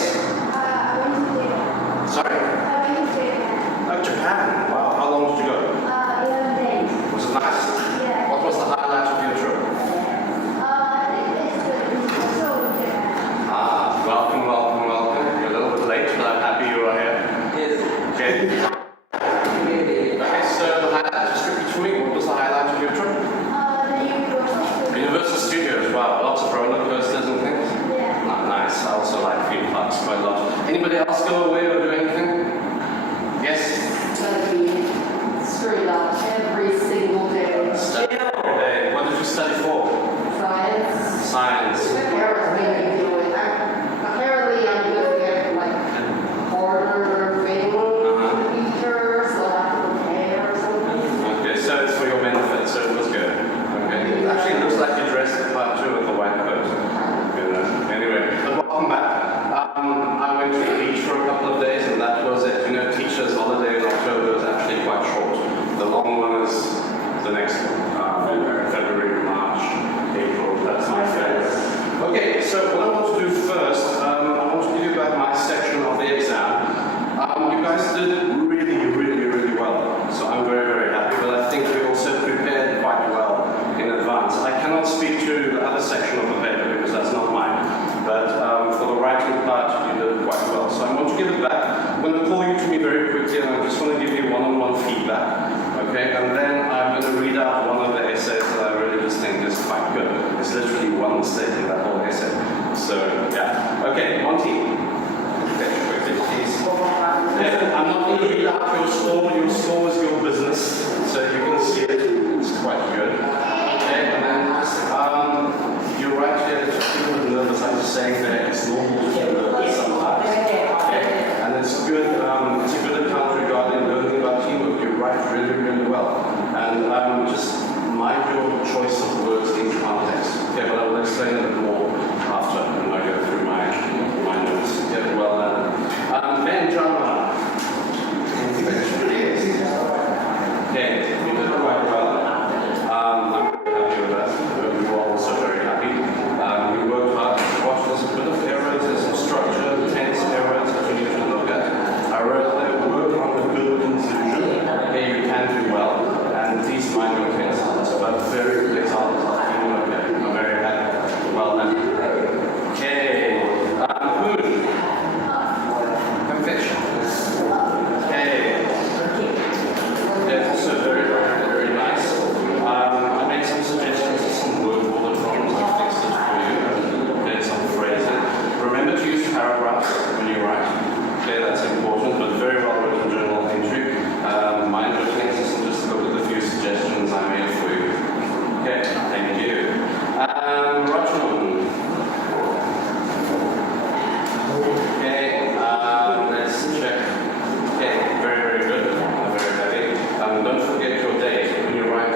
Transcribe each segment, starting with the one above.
Yes? I went to Japan. Sorry? I went to Japan. Oh, Japan. Wow. How long did you go? 11 days. Was it nice? Yeah. What was the highlight of your trip? I think it's the Seoul, Japan. Ah, welcome, welcome, welcome. You're a little bit late, but I'm happy you are here. Yes. Okay. Okay, so the highlight, just quickly to me, what was the highlight of your trip? The Universal. Universal Studios. Wow, lots of roller coasters and things. Yeah. Nice. I also like theme parks quite a lot. Anybody else go away or do anything? Yes? Study straight up every single day. Study every day. What did you study for? Science. Science. Parents make me do it. Apparently, I'm good at like harder family teacher, so I have to prepare or something. Okay, so it's for your benefit, so it was good. Okay. Actually, it looks like you dressed the part too with the white coat. Good. Anyway, but welcome back. I went to the beach for a couple of days, and that was it. You know, teachers' holiday in October is actually quite short. The long one is the next one. February, March, April. That's my favorite. Okay, so what I want to do first, I want to give you back my section of the exam. You guys did really well. So I'm very happy. But I think we also prepared quite well in advance. I cannot speak to the other section of the paper because that's not mine. But for the writing part, you did quite well. So I want to give it back. I'm going to call you to me very quickly, and I just want to give you one-on-one feedback. Okay, and then I'm going to read out one of the essays that I really just think is quite good. It's literally one mistake in that whole essay. So yeah. Okay, Monty. Okay, quickly, please. Yeah, I'm not going to read out your score. Your score is your business, so you can see it. It's quite good. Okay, and then just you're right here. Just a little bit nervous. I'm just saying that it's normal to feel nervous sometimes. Okay, and it's good. It's a good account regarding learning about teamwork. You write really well, and just mind your choice of words in context. Okay, but I will explain a bit more after when I go through my notes. Okay, well done. Ben Drama. Okay, you did quite well. I'm very happy with that. You are also very happy. We worked hard to watch. There's a bit of errors, there's some structure, tense errors that you need to look at. I wrote there, work on a good conclusion. Okay, you can do well. And these minor tenses, but very good examples of teamwork. I'm very happy. Well done. Okay, good. Confession. Okay. Yeah, also very nice. I made some suggestions of some word order problems. I fixed it for you. Did some phrasing. Remember to use paragraphs when you write. Okay, that's important, but very well written journal entry. Minor tenses, and just look at the few suggestions I made for you. Okay, thank you. Rachman. Okay, let's check. Okay, very good. Very happy. Don't forget your date. When you write a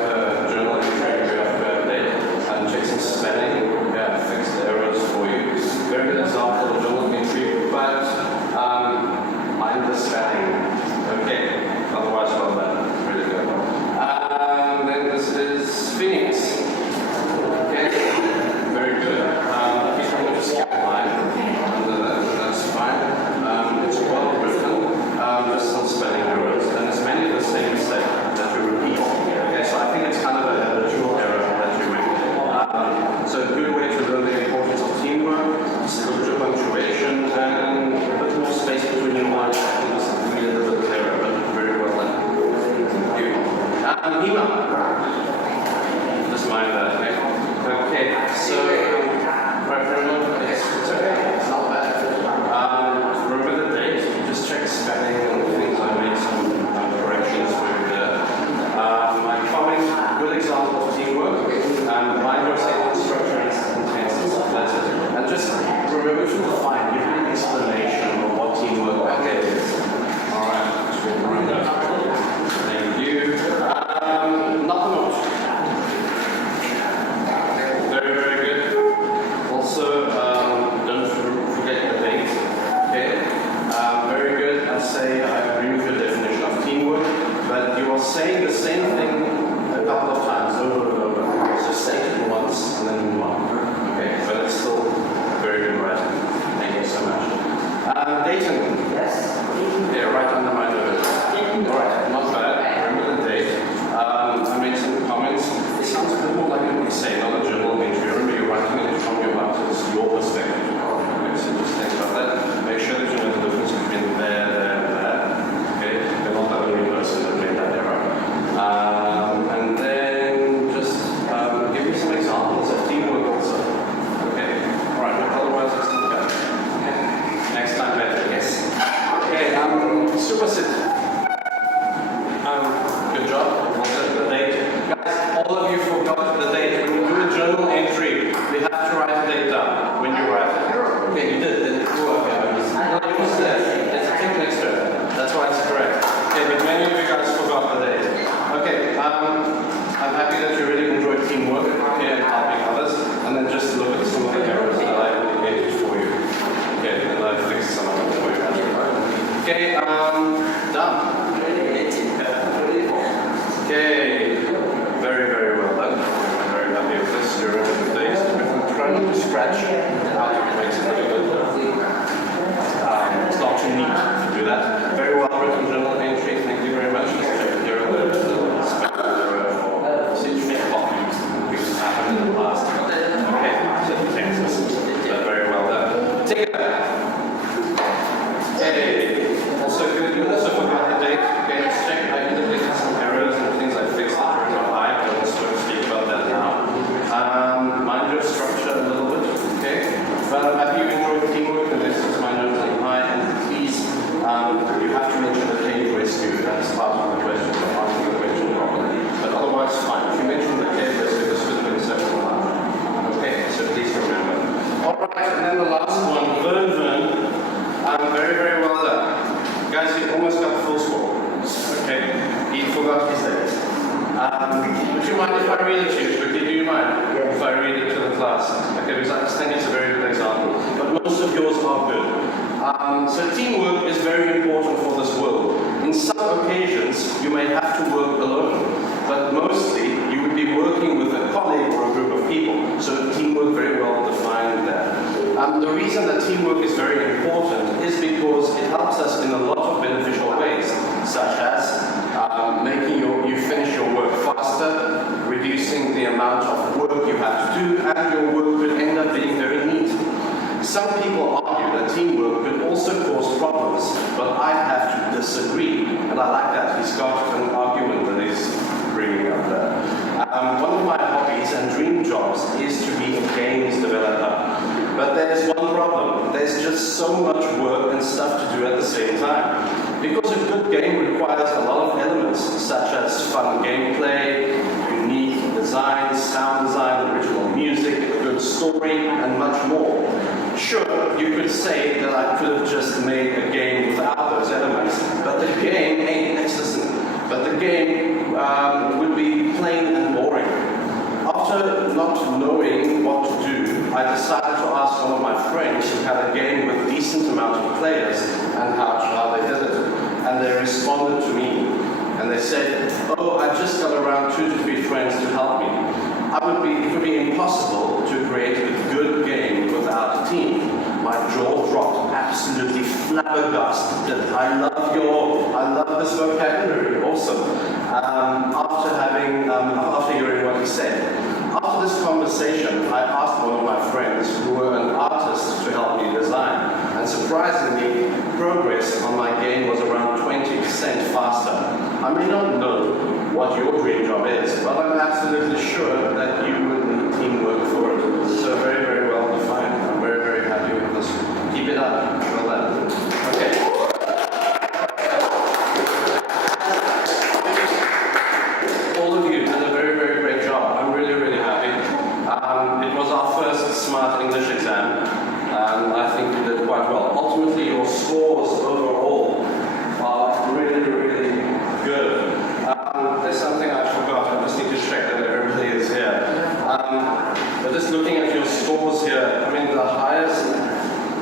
journal entry, you have to have a date. And check some spelling. Yeah, fix the errors for you. Very good example of journal entry, but mind the spelling. Okay, otherwise well done. Really good. Then this is Phoenix. Okay, very good. Please don't just skip a line under that. That's fine. It's well written. Just some spelling errors, and it's mainly the same mistake that you repeat. Okay, so I think it's kind of a habitual error that you make. So a good way to learn the importance of teamwork is look at punctuation and a bit more space between your words. I think it's really a little bit clearer, but very well done. Thank you. Nima. Just mind that, okay? Okay, so right for a moment, it's okay, it's not bad. Remember the date, just check spelling and things. I made some corrections for you there. My comment, good example of teamwork. Mind your sentence structure and tenses, that's it. And just remember to define, give me an explanation of what teamwork is. Alright, remember. Thank you. Nothing much. Take it back. Hey, also good. You also forgot the date. Okay, let's check. I indicated some errors and things I fixed that were in my eye, but let's sort of speak about that now. Mind your structure a little bit, okay? But have you enjoyed teamwork? And this is my note on high. And please, you have to mention the cave rescue. That's part of the question. I'm asking the question properly. But otherwise, fine. If you mention the cave rescue, this would have been several times. Okay, so please remember. All right, and then the last one, Vern. Very, very well done. Guys, you almost got full score. Okay, he forgot his dates. Would you mind if I read it to you quickly? Do you mind if I read it to the class? Okay, because I think it's a very good example. But most of yours are good. So teamwork is very important for this world. In some occasions, you may have to work alone. But mostly, you would be working with a colleague or a group of people. So teamwork very well defined there. The reason that teamwork is very important is because it helps us in a lot of beneficial ways, such as making you finish your work faster, reducing the amount of work you have to do, and your work will end up being very neat. Some people argue that teamwork could also cause problems, but I have to disagree. And I like that he's got an argument that he's bringing up there. One of my hobbies and dream jobs is to be a games developer. But there's one problem. There's just so much work and stuff to do at the same time. Because a good game requires a lot of elements, such as fun gameplay, unique design, sound design, original music, a good story, and much more. Sure, you could say that I could have just made a game without those elements, but the game ain't excellent. But the game would be plain and boring. After not knowing what to do, I decided to ask one of my friends who had a game with a decent amount of players and how they did it. And they responded to me. And they said, oh, I just got around 2 to 3 friends to help me. It would be impossible to create a good game without a team. My jaw dropped, absolutely flabbergasted. I love this vocabulary, awesome. After hearing what he said. After this conversation, I asked one of my friends who were an artist to help me design. And surprisingly, progress on my game was around 20% faster. I may not know what your dream job is, but I'm absolutely sure that you would need teamwork for it. So very, very well defined. I'm very, very happy with this. Keep it up. Well done. Okay. All of you did a very, very great job. I'm really, really happy. It was our first Smart English exam, and I think you did quite well. Ultimately, your scores overall are really, really good. There's something I forgot. I just need to check that everybody is here. But just looking at your scores here, I mean, the highest,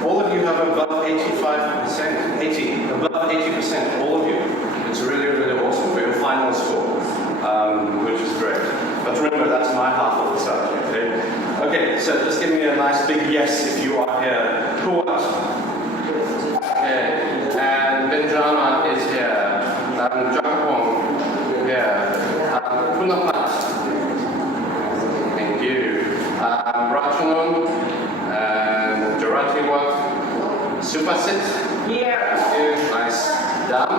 all of you have above 85%, above 80%, all of you. It's really, really awesome for your final score, which is great. But remember, that's my half of the subject, okay? Okay, so just give me a nice big yes if you are here. Who else? Okay, and Benjana is here. Jakapong, here. Punapat. Thank you. Rajanun, and Jaratiwat. Supasit. Here. Thank you. Nice. Dam.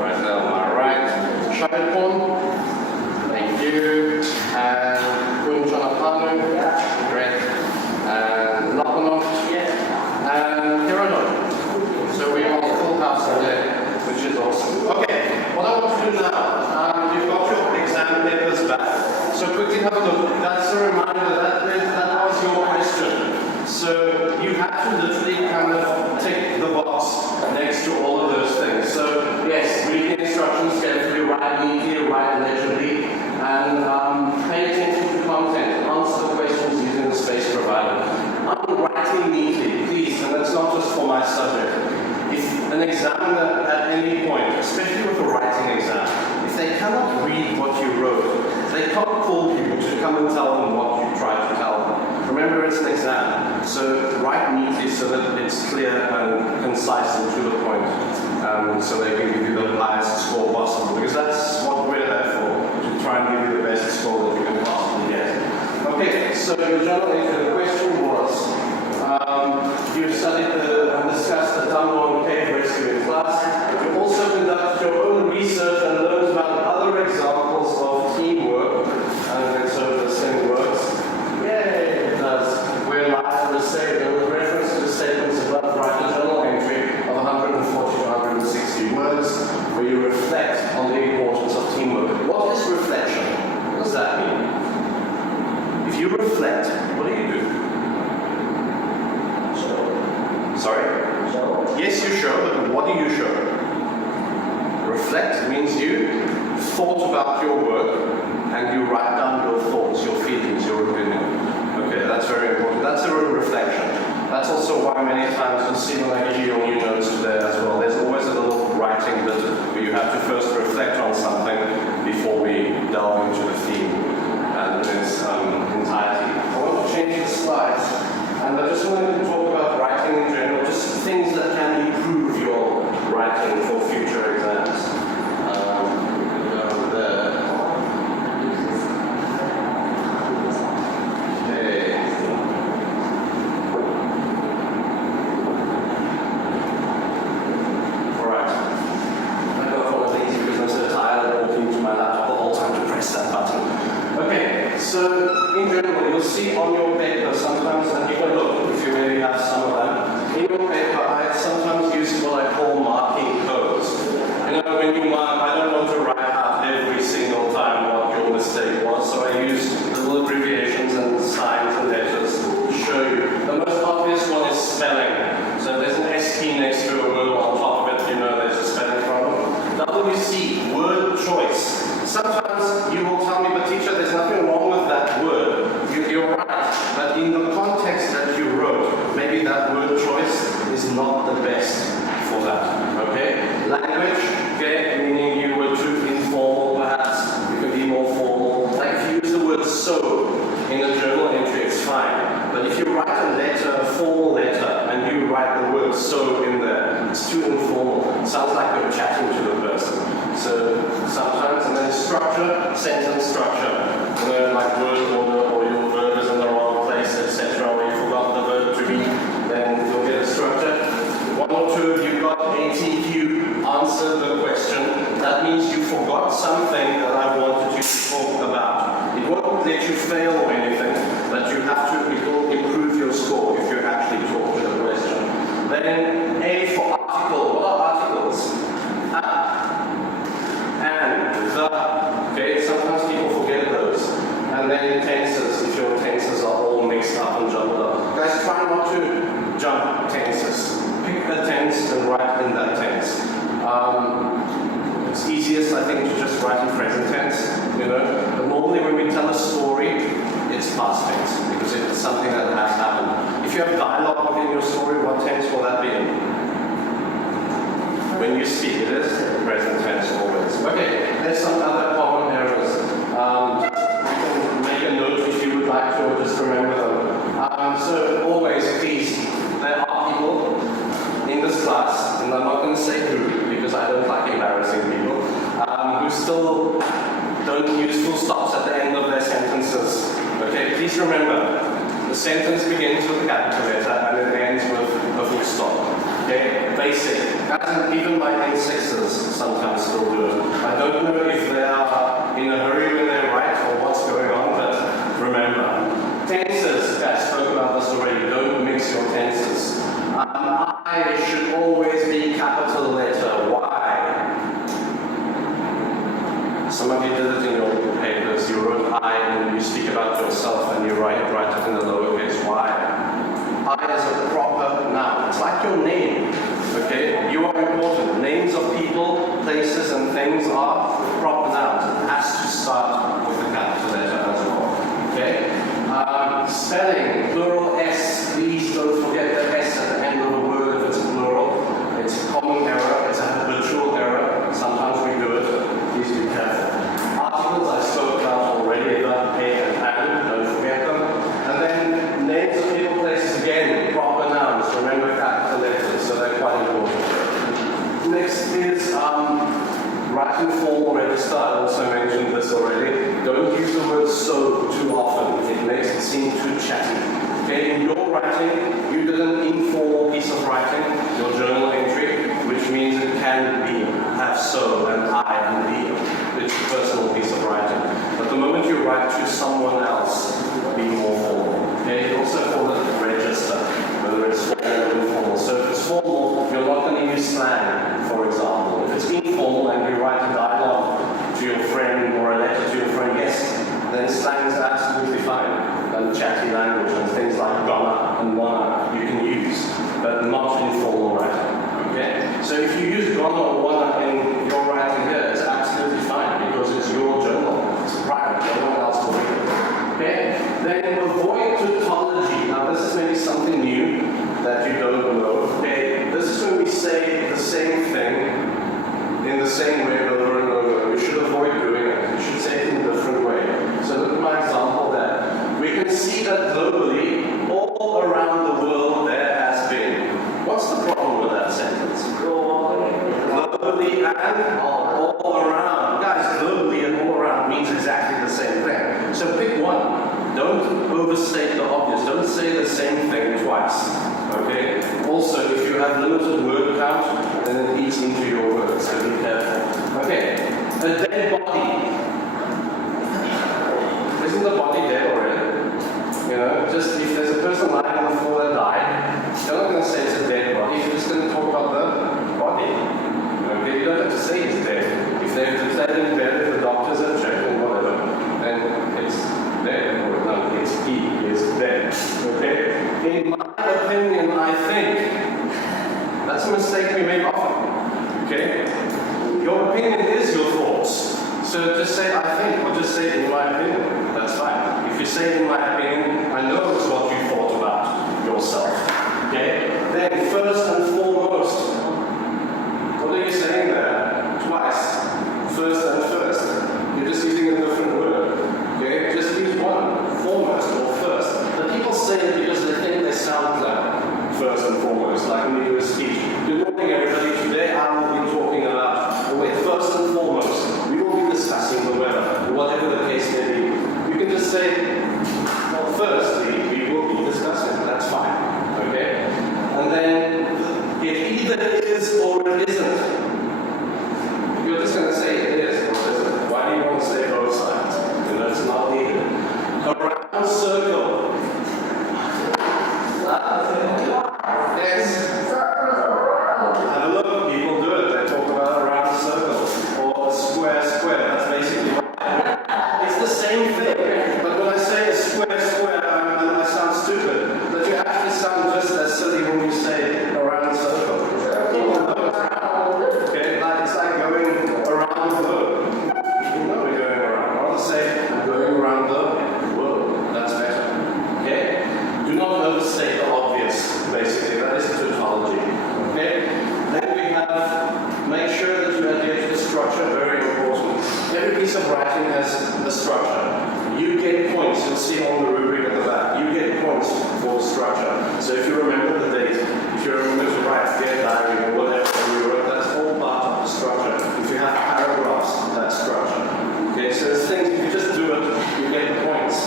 Right there on my right. Shabipon. Thank you. And Punjanapanu. Great. And Lapanov. And Hirono. So we are full house today, which is awesome. Okay, what I want to do now, you've got your exam papers back. So quickly have a look. That's a reminder that was your question. So you have to literally kind of tick the box next to all of those things. So yes, read the instructions carefully, write neatly, write legibly, and pay attention to content. Answer the questions using the space provided. I'm writing neatly, please, and that's not just for my subject. If an examiner at any point, especially with a writing exam, if they cannot read what you wrote, they can't call you to come and tell them what you tried to tell them. Remember, it's an exam, so write neatly so that it's clear and concise and to the point, so they can give you the highest score possible, because that's what we're there for, to try and give you the best score that you can possibly get. Okay, so your journal entry, the question was, show, but what do you show? Reflect means you thought about your work and you write down your thoughts, your feelings, your opinion. Okay, that's very important. That's a real reflection. That's also why many times you'll see when I give you your new notes today as well, there's always a little writing bit where you have to first reflect on something before we delve into the theme and its entirety. I want to change the slides, and I just wanted to talk about writing in general, just things that can improve your writing for future exams. Over there. Okay. Alright. I got one of these because I'm so tired of walking to my laptop the whole time to press that button. Okay, so in general, you'll see on your paper sometimes, and you can look if you maybe have some of them. In your paper, I sometimes use what I call marking codes. You know, when you mark, I don't want to write out every single time what your mistake was, so I use little abbreviations and signs and letters to show you. The most obvious one is spelling. So there's an ST next to a word on top of it, you know there's a spelling problem. WC, word choice. Sometimes you will tell me, but teacher, there's nothing wrong with that word. You're right, but in the context that you wrote, maybe that word choice is not the best for that, okay? Language, okay, meaning you were too informal perhaps, you can be more formal. Like if you use the word so in a journal entry, it's fine. But if you write a letter, a formal letter, and you write the word so in there, it's too informal. It sounds like you're chatting to the person. So sometimes, and then structure, sentence structure. You know, like word order, or your verb is in the wrong place, etc., or you forgot the verb to be, then you'll get a structure. One or two of you got ATQ, answer the question. That means you forgot something that I wanted you to talk about. It won't let you fail or anything, but you have to, it will improve your score if you actually talk to the question. Then A for article. What are articles? And, the. Okay, sometimes people forget those. And then tenses, if your tenses are all mixed up and jumbled up. Guys, try not to jump tenses. Pick a tense and write in that tense. It's easiest, I think, to just write in present tense, you know. But normally when we tell a story, it's past tense, because it's something that has happened. If you have dialogue within your story, what tense will that be in? When you speak, it is present tense always. Okay, there's some other common errors. You can make a note if you would like to, or just remember them. So always, please, there are people in this class, and I'm not going to say who, because I don't like embarrassing people, who still don't use full stops at the end of their sentences. Okay, please remember, the sentence begins with a capital letter and it ends with a full stop. Okay, basic. Even my N6s sometimes still do it. I don't know if they are in a hurry when they write or what's going on, but remember. Tenses, I spoke about this already, don't mix your tenses. I should always be capital letter. Why? Some of you did it in your papers. You wrote I and you speak about yourself and you write it in the lowercase. Why? I is a proper noun. It's like your name. Okay? You are important. Names of people, places, and things are proper nouns. It has to start with a capital letter as well. Okay? Spelling, plural S. Please don't forget the S at the end of a word if it's plural. It's a common error. It's a habitual error. Sometimes we do it. Please be careful. Articles I spoke about already, the, a, and, don't forget them. And then names of people, places, again, proper nouns. Remember capital letters, so they're quite important. Next is writing formal register. I also mentioned this already. Don't use the word so too often. It makes it seem too chatty. Okay, and all around. Guys, globally and all around means exactly the same thing. So pick one. Don't overstate the obvious. Don't say the same thing twice. Okay? Also, if you have limited word count, then it eats into your words, so be careful. Okay, a dead body. Isn't the body dead already? You know, just if there's a person lying on the floor that died, you're not going to say it's a dead body, you're just going to talk about the body. Okay, you don't have to say it's dead. If they've declared him dead, if the doctors have checked and whatever, then it's dead. Or no, it's he is dead. Okay? In my opinion, I think that's a mistake we make often. Okay? Your opinion is your thoughts. So just say I think, or just say in my opinion. That's fine. If you say in my opinion, I know it's what you thought about yourself. Okay? Then first and foremost, what are you saying there? Twice. First and first. You're just using a different word. Okay? Just use one. Foremost or first. The people say it because they think they sound clever. First and foremost, like when you do a speech. Good morning, everybody. Today I will be talking about, first and foremost, we will be discussing the weather, whatever the case may be. You can just say, well, firstly, we will be discussing. That's fine. Okay? And then it either is or it isn't. You're just going to say it is or it isn't. Why do you want to say both sides? You know, it's not needed. A round circle. Yes. Have a look, people do it. They talk about a round circle or a square. That's basically what it's the same thing. But when I say a square, I sound stupid. But you actually sound just as silly when you say a round circle. People know it's round. Okay, it's like going around the globe. You know we're going around. I want to say I'm going around the world. That's better. Okay? Do not overstate the obvious, basically. That is tautology. Okay? Then we have, make sure that you adhere to the structure, very important. Every piece of writing has a structure. You get points, you'll see on the rubric at the back. You get points for structure. So if you remember the date, if you remember to write Dear Diary or whatever you wrote, that's all part of the structure. If you have paragraphs, that's structure. Okay, so it's things, if you just do it, you get the points.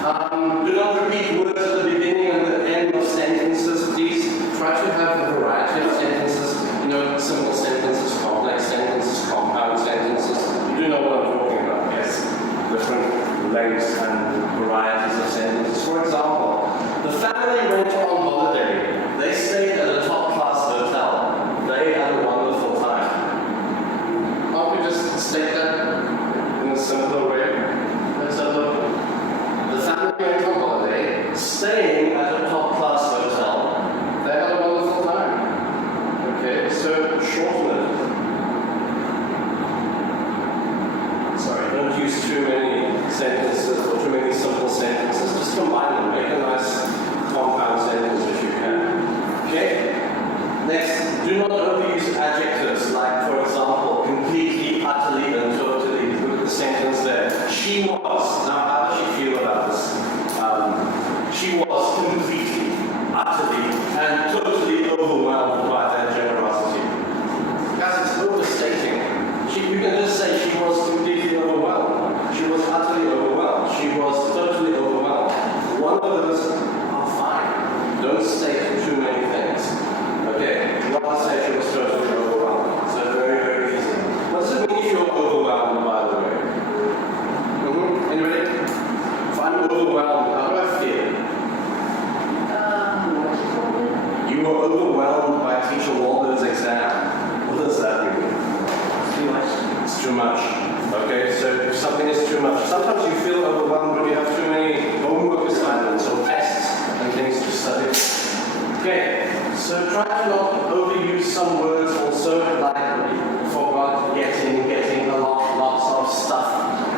Do not repeat words at the beginning and the end of sentences. Please try to have a variety of sentences. You know, simple sentences, complex sentences, compound sentences. You do know what I'm talking about, yes? Different lengths and varieties of sentences. For example, the family went on holiday. They stayed at a top-class hotel. They had a wonderful time. Can't we just state that in a simpler way? Let's have a look. The family went on holiday, staying at a top-class hotel. They had a wonderful time. Okay, so shorten it. Sorry, don't use too many sentences or too many simple sentences. Just combine them. Make a nice compound sentence if you can. Okay? Next, do not overuse adjectives like, for example, completely, utterly, and totally. Look at the sentence there. She was. Now, how does she feel about this? She was completely, utterly, and totally overwhelmed by their generosity. Guys, it's overstating. You can just say she was completely overwhelmed. She was utterly overwhelmed. She was totally overwhelmed. One of those are fine. Don't state too many things. Okay? You want to say she was totally overwhelmed. So very, very easy. What does it mean if you're overwhelmed, by the way? Anybody? If I'm overwhelmed, how do I feel? You were overwhelmed by Teacher Walter's exam. What does that mean? Too much. It's too much. Okay, so if something is too much, sometimes you feel overwhelmed when you have too many homework assignments or tests and things to study. Okay, so try to not overuse some words also, like forgot, getting a lot, lots of stuff.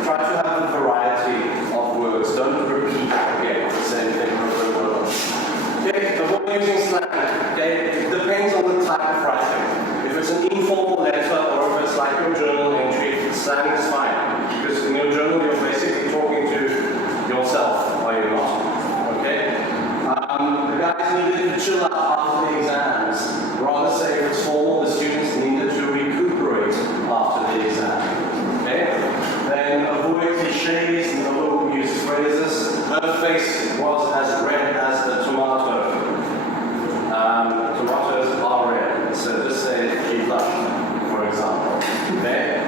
Try to have a variety of words. Don't repeat again the same thing over and over. Okay, avoid using slang. Okay, it depends on the type of writing. If it's an informal letter or if it's like your journal entry, slang is fine. Because in your journal you're basically talking to yourself, are you not? Okay? The guys needed to chill out after the exams. Rather say if it's formal, the students needed to recuperate cliches, no one will use phrases. Her face was as red as a tomato. Tomatoes are red, so just say she blushed, for example. Okay?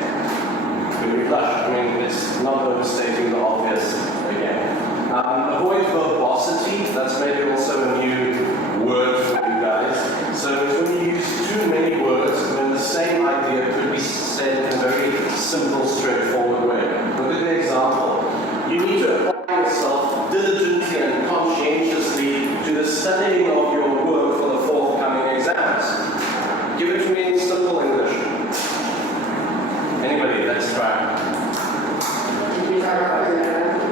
When you blush, I mean, it's not overstating the obvious again. Avoid verbosity, that's maybe also a new word for you guys. So it's when you use too many words when the same idea could be said in a very simple, straightforward way. Look at the example. You need to apply yourself diligently and conscientiously to the studying of your work for the forthcoming exams. Give it to me in simple English. Anybody, let's try.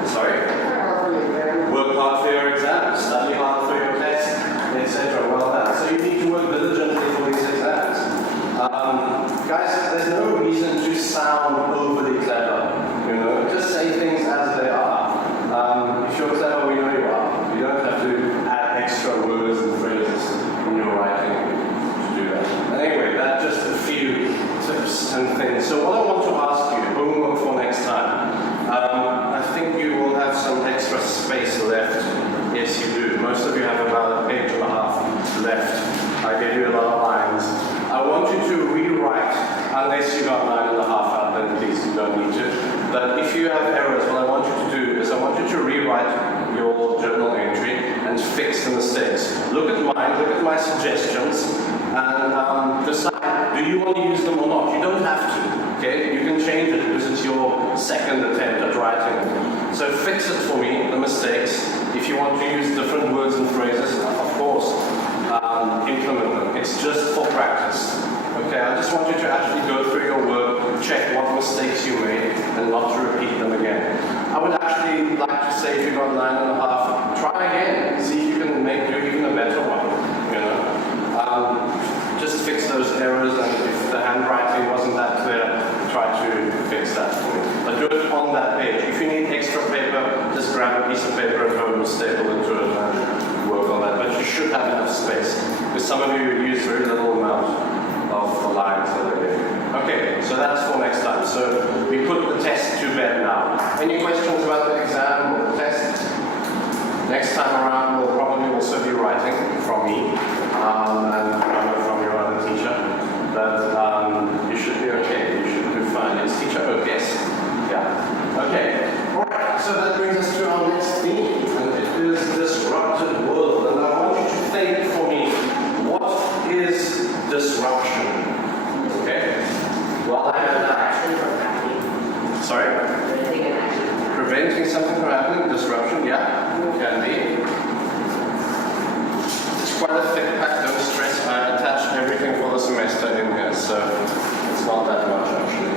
Sorry? Work hard for your exams, study hard for your tests, etc. Well done. So you need to work diligently for these exams. Guys, there's no reason to sound overly clever. You know, just say things as they are. If you're clever, we know you are. You don't have to add extra words and phrases in your writing to do that. Anyway, that's just a few tips and things. So what I want to ask you, homework for next time. I think you will have some extra space left. Yes, you do. Most of you have about a page and a half left. I gave you a lot of lines. I want you to rewrite, unless you got 9.5 out, then please you don't need to. But if you have errors, what I want you to do is I want you to rewrite your journal entry and fix the mistakes. Look at mine, look at my suggestions, and decide, do you want to use them or not? You don't have to. Okay, you can change it because it's your second attempt at writing it. So fix it for me, the mistakes. If you want to use different words and phrases, of course, implement them. It's just for practice. Okay, I just want you to actually go through your work, check what mistakes you made, and not to repeat them again. I would actually like to say if you got 9.5, try again. See if you can do even a better one. You know. Just fix those errors, and if the handwriting wasn't that clear, try to fix that for me. But do it on that page. If you need extra paper, just grab a piece of paper at home and staple it to it and work on that. But you should have enough space, because some of you use very little amount of the lines that are there. Okay, so that's for next time. So we put the test to bed now. Any questions about the exam or the test? Next time around, we'll probably also be writing from me and from your other teacher. But you should be okay. You should do fine. Is teacher okay? Yeah. Okay. All right. So that brings us to our next theme, and it is disrupted world. And I want you to think for me, what is disruption? Okay. Well, I have an action from happening. Sorry. Preventing something from happening. Disruption. Yeah. Can be. It's quite a thick pack, don't stress. I attached everything for the semester in here, so it's not that much actually.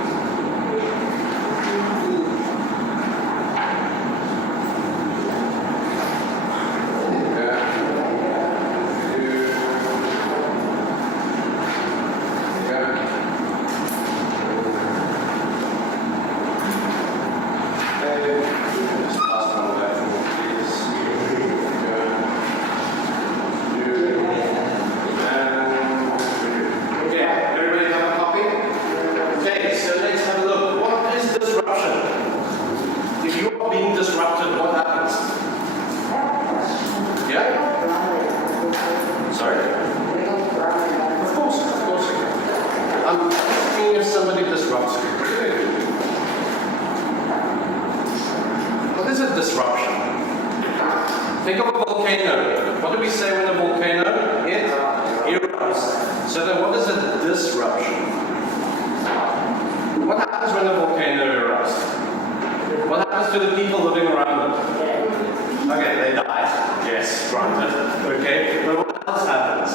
Think of a volcano. What do we say when a volcano erupts? So then what is a disruption? What happens when a volcano erupts? What happens to the people living around it? Okay, they die. Yes, granted. Okay, but what else happens?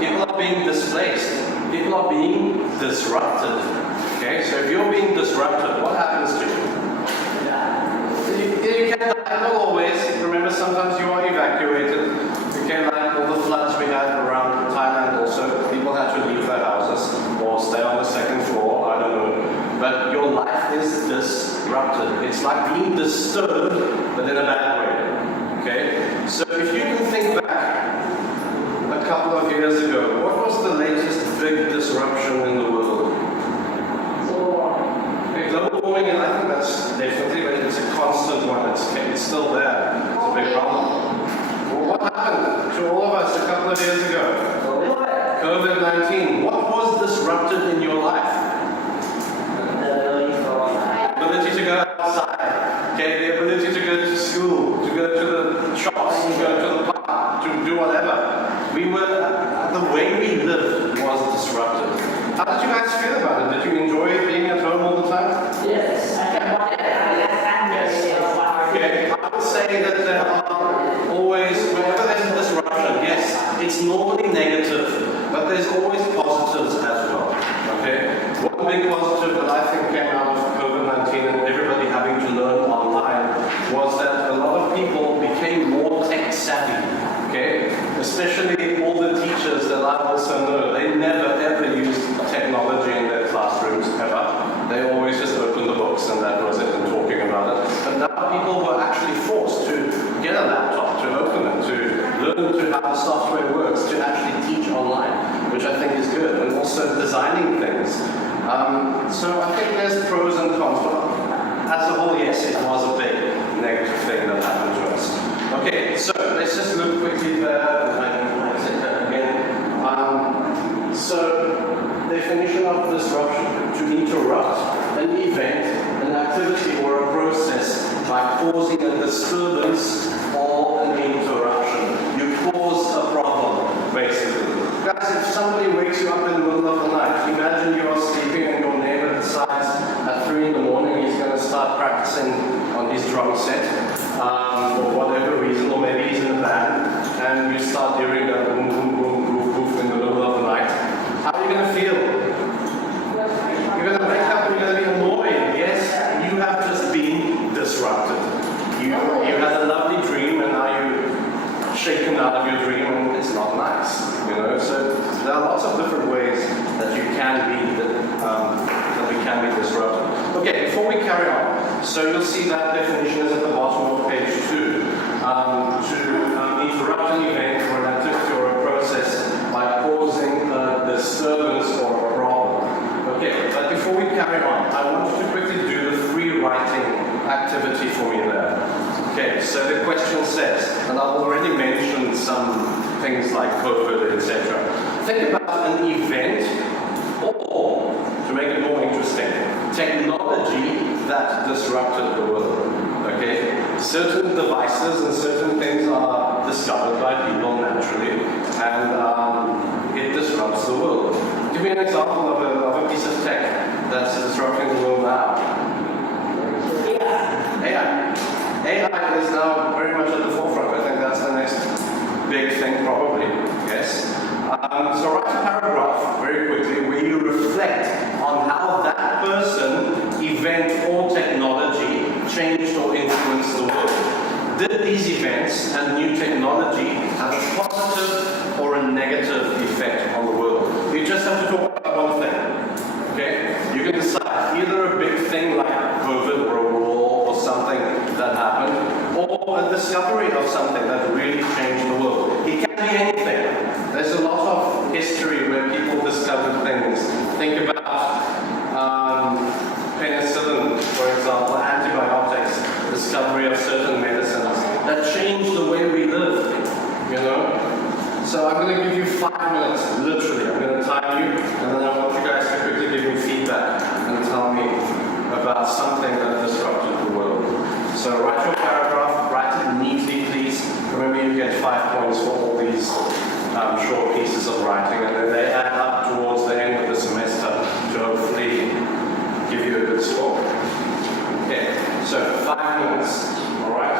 People are being displaced. People are being disrupted. Okay, so if you're being disrupted, what happens to you? You can die, not always. Remember, sometimes you are evacuated. Okay, like all the floods we had around Thailand also, people had to leave their houses or stay on the second floor, I don't know. But your life is disrupted. It's like being disturbed, but in a bad way. Okay? So if you can think back a couple of years ago, what was the latest big disruption in the world? Okay, global warming, and I think that's constant one. It's still there. It's a big problem. Well, what happened to all of us a couple of years ago? COVID-19. What was disrupted in your life? Ability to go outside, okay, the ability to go to school, to go to the shops, to go to the park, to do whatever. The way we lived was disrupted. How did you guys feel about it? Did you enjoy being at home all the time? Yes. Okay, I would say that there are always, whenever there's a disruption, yes, it's normally negative, but there's always positives as well. Okay? One big positive that I think came out of COVID-19 and everybody having to learn online was that a lot of people became more tech savvy. Okay? Especially all the teachers that I also know, they never ever used technology in their classrooms ever. They always just opened the books and that was it and talking about it. But now people were actually forced to get a laptop, to open it, to learn to how the software works, to actually teach online, which I think is good, and also designing things. So I think there's pros and cons, but as a whole, yes, it was a big negative thing that happened to us. Okay, so let's just look quickly there. I said that again. So, definition of disruption: to interrupt an event, an activity, or a process by causing a disturbance or an interruption. You cause a problem, basically. Guys, if somebody wakes you up in the middle of the night, imagine you are sleeping and your neighbor decides at 3 in the morning he's going to start practicing on his drum set, for whatever reason, or maybe he's in a band, and you start hearing that boom, boom, boom, boom, boom in the middle of the night. How are you going to feel? You're going to wake up and you're going to be annoyed. Yes, you have just been disrupted. You had a lovely dream and now you're shaken out of your dream and it's not nice, you know. So there are lots of different ways that you can be that we can be disrupted. Okay, before we carry on, so you'll see that definition is at the bottom of page 2. To interrupt an event or an activity or a process by causing a disturbance or a problem. Okay, but before we carry on, I want you to quickly do the free writing activity for me there. Okay, so the question says, and I've already mentioned some things like COVID, etc. Think about an event, or, to make it more interesting, technology that disrupted the world. Okay, certain devices and certain things are discovered by people naturally, and it disrupts the world. Give me an example of a piece of tech that's disrupting the world now. AI. AI is now very much at the forefront. I think that's the next big thing, probably. Yes. So write a paragraph very quickly where you reflect on how that person, event, or technology changed or influenced the world. Did these events and new technology have a positive or a negative effect on the world? You just have to talk about one thing. Okay? You can decide either a big thing like COVID or a war or something that happened, or a discovery of something that really changed the world. It can be anything. There's a lot of history where people discovered things. Think about penicillin, for example, antibiotics, discovery of certain medicines that changed the way we live, you know? So I'm going to give you 5 minutes, literally. I'm going to time you, and then I want you guys to quickly give me feedback and tell me about something that disrupted the world. So write your paragraph, write it neatly, please. Remember, you get 5 points for all these short pieces of writing, and then they add up towards the end of the semester to hopefully give you a good score. Okay, so 5 minutes, all right?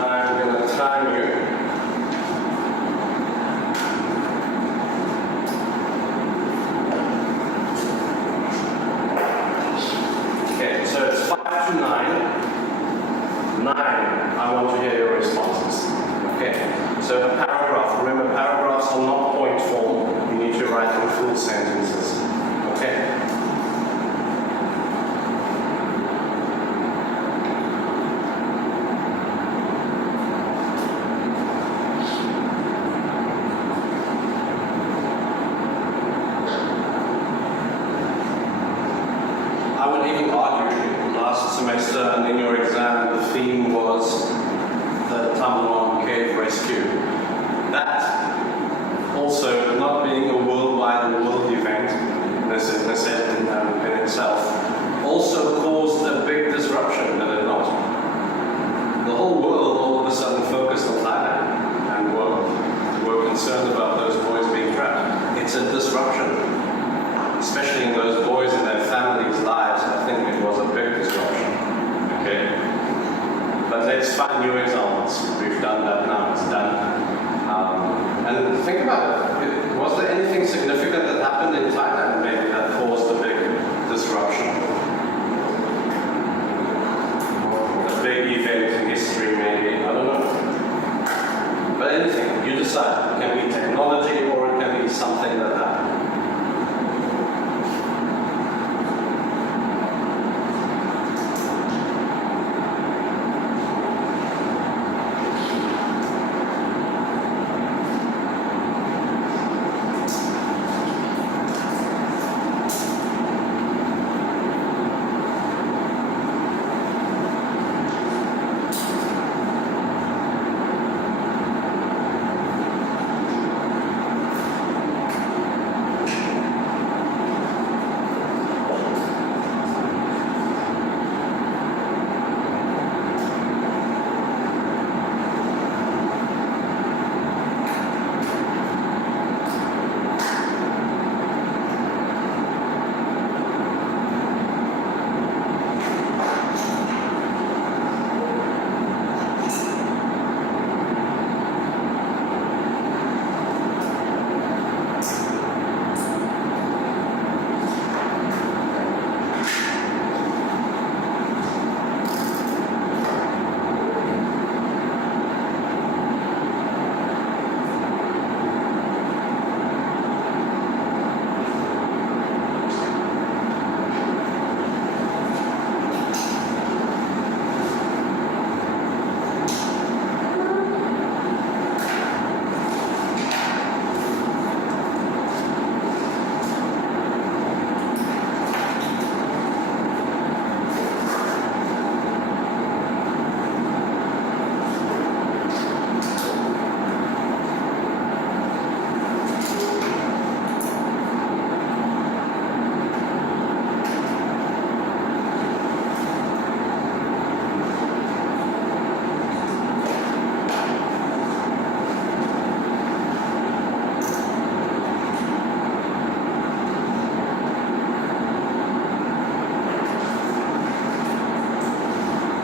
I'm going to time you. Okay, so it's 5 to 9. 9, I want to hear your responses. Okay, so a paragraph. Remember, paragraphs are not point form. You need to write in full sentences. Okay? I would even argue last semester and in your exam concerned about those boys being trapped. It's a disruption, especially in those boys and their families' lives. I think it was a big disruption. Okay? But let's find new examples. We've done that now, it's done. And think about it. Was there anything significant that happened in Thailand maybe that caused a big disruption? A big event in history maybe, I don't know. But anything, you decide. It can be technology or it can be something that happened.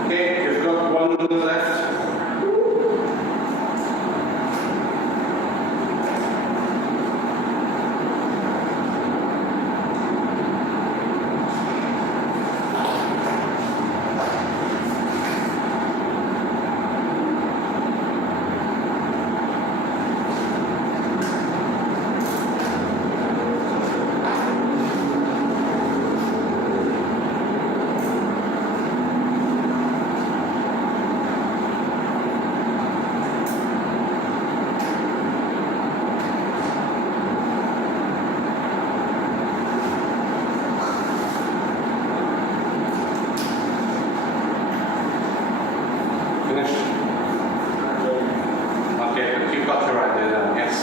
Okay, you've got 1 minute left. Finished? Okay, you've got your idea then, yes.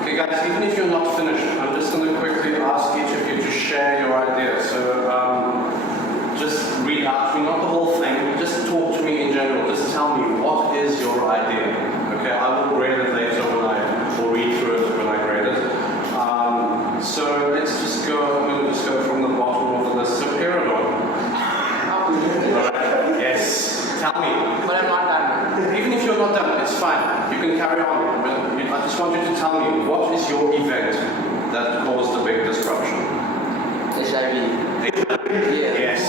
Okay guys, even if you're not finished, I'm just going to quickly ask each of you to share your idea. So just read out to me, not the whole thing, just talk to me in general. Just tell me, what is your idea? Okay, I will grade it later when I will read through it when I grade it. So let's just go, I'm going to just go from the bottom of the list. So Peridot. Yes, tell me. But I'm not done. Even if you're not done, it's fine. You can carry on. I just want you to tell me, what is your event that caused a big disruption? HIV. Yeah. Yes.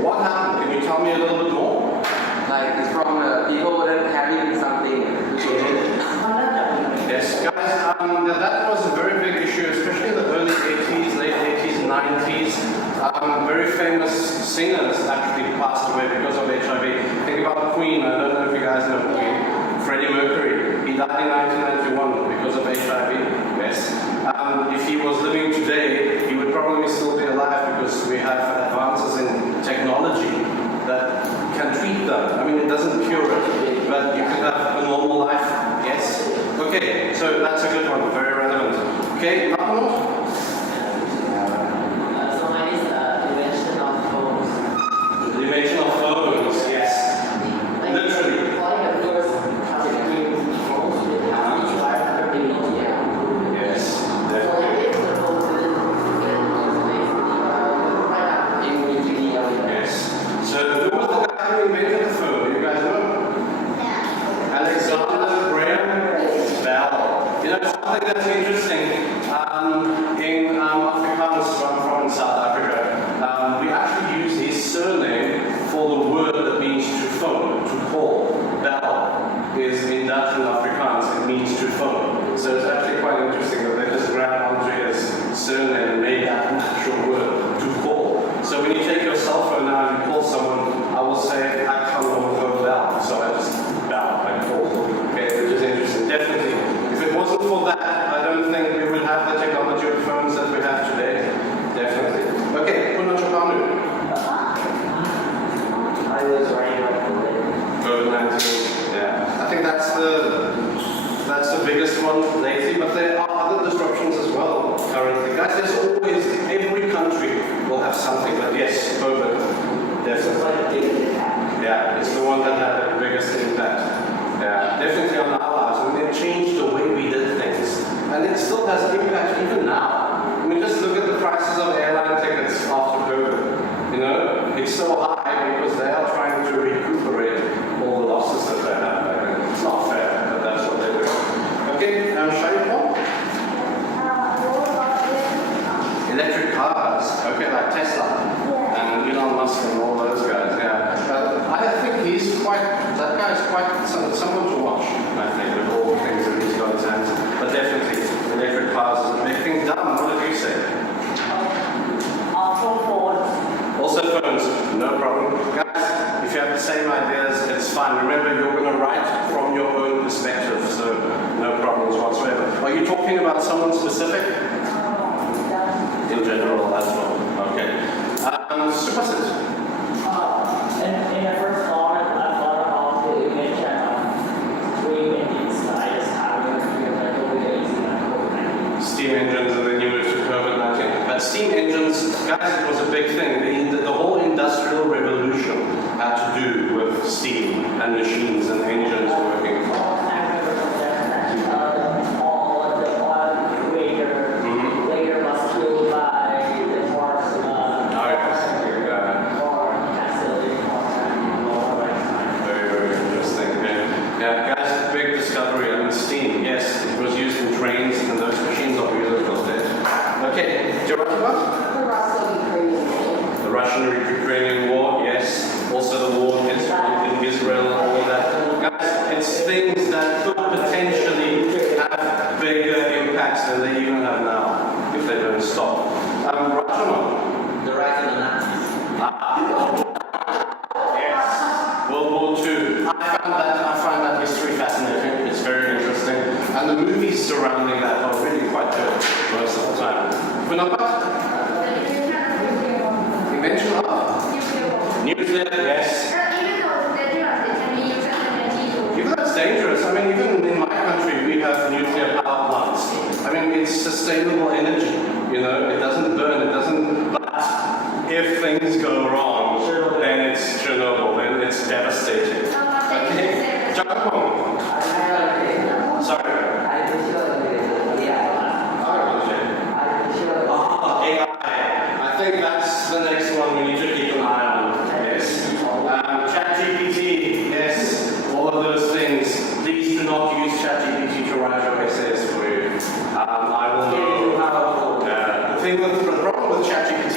What happened? Can you tell me a little bit more? Like it's from people that carrying something. Yes, guys, that was a very big issue, especially in the early 80s, late 80s, 90s. Very famous singers actually passed away because of HIV. Think about Queen. I don't know if you guys know Queen. Freddie Mercury. He died in 1991 because of HIV. Yes. If he was living today, he would probably still be alive because we have advances in technology that can treat them. I mean, it doesn't cure it, but you can have a normal life. Yes. Okay, so that's a good one. Very relevant. Okay, Mahmoud? So mine is invention of phones. The invention of phones, yes. Like, Literally. like the first touchscreen phones with something that's interesting. In Afrikaans, where I'm from in South Africa, we actually use his surname for the word that means to phone, to call. Bel is in Dutch and Afrikaans, it means to phone. So it's actually quite interesting that they just grabbed onto his surname and made that an actual word, to call. So when you take your cell phone now and you call someone, I will say, I come over Bel. So I just Bel, I call. Okay, which is interesting. Definitely. If it wasn't for that, I don't think we would have the technology of phones that we have today. Definitely. Okay, Punachapanu. I was writing about COVID-19. Yeah. I think that's the biggest one lately, but there are other disruptions as well currently. Guys, there's always, every country will have something, but yes, COVID. Definitely. Yeah, it's the one that had the biggest impact. Yeah, definitely on our lives. I mean, it changed the way we did things. And it still has an impact even now. I mean, just look at the prices of airline tickets after COVID. You know, it's so high because they are trying to recuperate all the losses that they had back then. It's not fair, but that's what they're doing. Okay, Shaipo? Electric cars. Okay, like Tesla. And Elon Musk and all those guys, yeah. I think that guy is quite someone to watch, I think, with all the things that he's got in his hands. But definitely, electric cars is a big thing. Dumb, what did you say? Also phones, no problem. Guys, if you have the same ideas, it's fine. Remember, you're going to write from your own perspective, so no problems whatsoever. Are you talking about someone specific? In general, as well. Okay. Superset. In the first moment, I thought about the image of 3 engines I just having like COVID-18 and Steam engines, and then you moved to COVID-19. But steam engines, guys, it was a big thing. The whole industrial revolution had to do with steam and machines and engines working. I remember that all of the oil later was killed by the force Very, very interesting. Yeah, guys, big discovery. I mean, steam, yes, it was used in trains, and those machines are beautiful. Okay, do you write about? The Russo-Ukrainian War. The Russian-Ukrainian War, yes. Also the war in Israel and all of that. Guys, it's things that could potentially have bigger impacts than they even have now, if they don't stop. Rajama. the rise of the Nazis. Yes. World War II. I find that history fascinating. It's very interesting. And the movies surrounding that are really quite good most of the time. Vinapat? Invention of? Nuclear, yes. Even that's dangerous. I mean, even in my country, we have nuclear power plants. I mean, it's sustainable energy. You know, it doesn't burn, it doesn't. But if things go wrong, then it's Chernobyl, then it's devastating. Okay, Giacomo. Sorry. AI. I think that's the next one we need to keep an eye on. Yes. ChatGPT. Yes. All of those things. Please do not use ChatGPT to write your essays for you. I will know. The problem with ChatGPT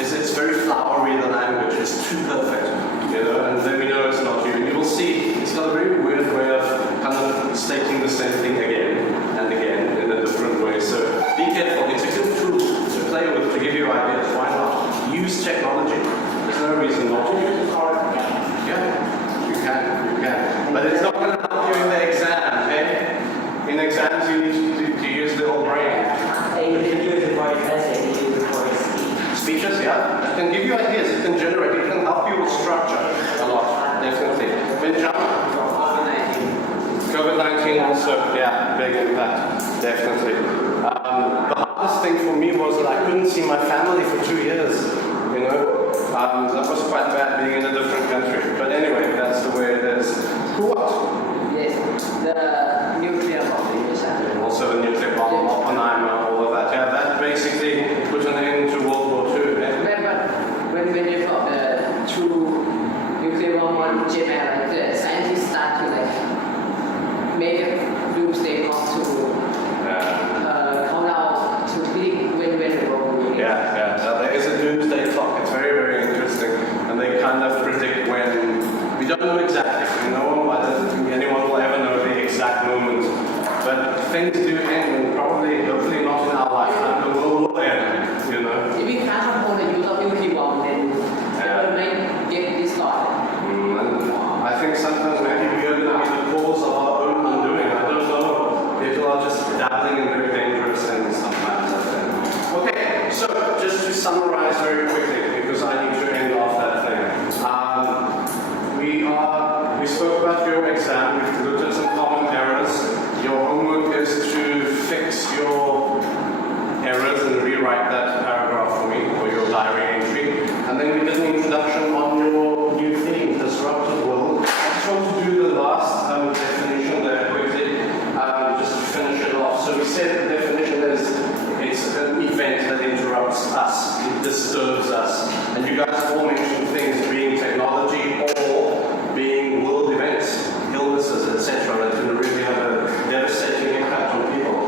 is it's very flowery, the language. It's too perfect. You know, and then we know it's not you. And you will see it's got a very weird way of kind of stating the same thing again and again in a different way. So be careful. It's a good tool to play with, to give you ideas. Why not? Use technology. There's no reason not to. Yeah, you can. But it's not going to help you in the exam, eh? In exams, you need to use the whole brain. Speeches, yeah. It can give you ideas, it can generate, it can help you with structure a lot, definitely. Benjamin? COVID-19 also, yeah, big impact, definitely. The hardest thing for me was that I couldn't see my family for 2 years, you know. That was quite bad being in a different country. But anyway, that's the way it is. Who what? Yes, the nuclear bomb. Also the nuclear bomb, Oppenheimer, all of that. Yeah, that basically put an end to World War II. When they got the two nuclear bomb on Japan, like the scientists start to like make a doomsday clock to things do end, and probably, hopefully not in our lifetime, the world will end, you know. If we can't control the use of nuclear bomb, then development get destroyed. And I think sometimes maybe we are going to be the cause of our own undoing. I don't know. People are just dabbling in very dangerous things sometimes, I think. Okay, so just to summarize very quickly, because I need to end off that thing. We spoke about your exam, we've looked at some common errors. Your homework is to fix your errors and rewrite that paragraph for me, or your diary entry. And then we did an introduction on your new theme, Disruptive World. I just want to do the last definition there quickly, just to finish it off. So we said the definition is, it's an event that interrupts us, it disturbs us. And you guys all mentioned things being technology or being world events, illnesses, etc. that can really have a devastating impact on people.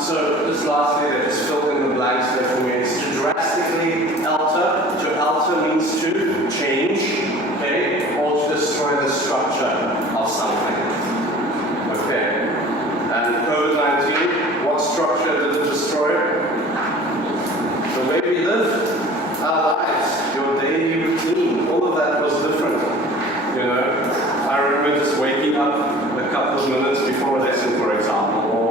So just lastly, there, just fill in the blanks there for me. It's to drastically alter. To alter means to change, okay, or to destroy the structure of something. Okay. And COVID-19, what structure did it destroy? The way we live, our lives, your daily routine, all of that was different. You know, I remember just waking up a couple of minutes before a lesson, for example, or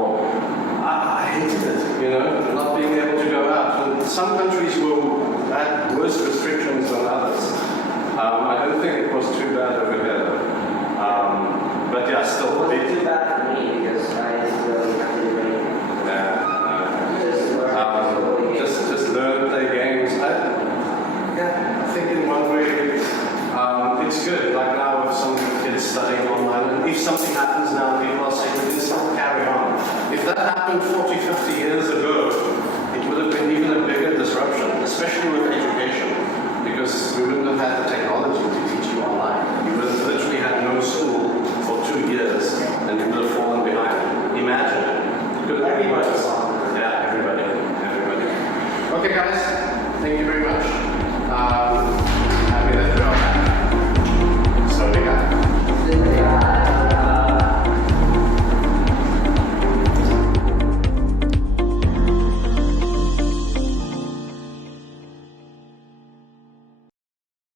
I hated it, you know, not being able to go out. And some countries had worse restrictions than others. I don't think it was too bad over here. But yeah, still. It wasn't too bad for me because I still have to do it. Just learn, play games. I think in one way it's good. Like now with some kids studying online, and if something happens now, people are saying we can still carry on. If that happened 40, 50 years ago, it would have been even a bigger disruption, especially with education, because we wouldn't have had the technology to teach you online. You would have literally had no school for 2 years, and you would have fallen behind. Imagine. It could have been worse. Yeah, everybody. Okay, guys. Thank you very much. Happy that you're all back.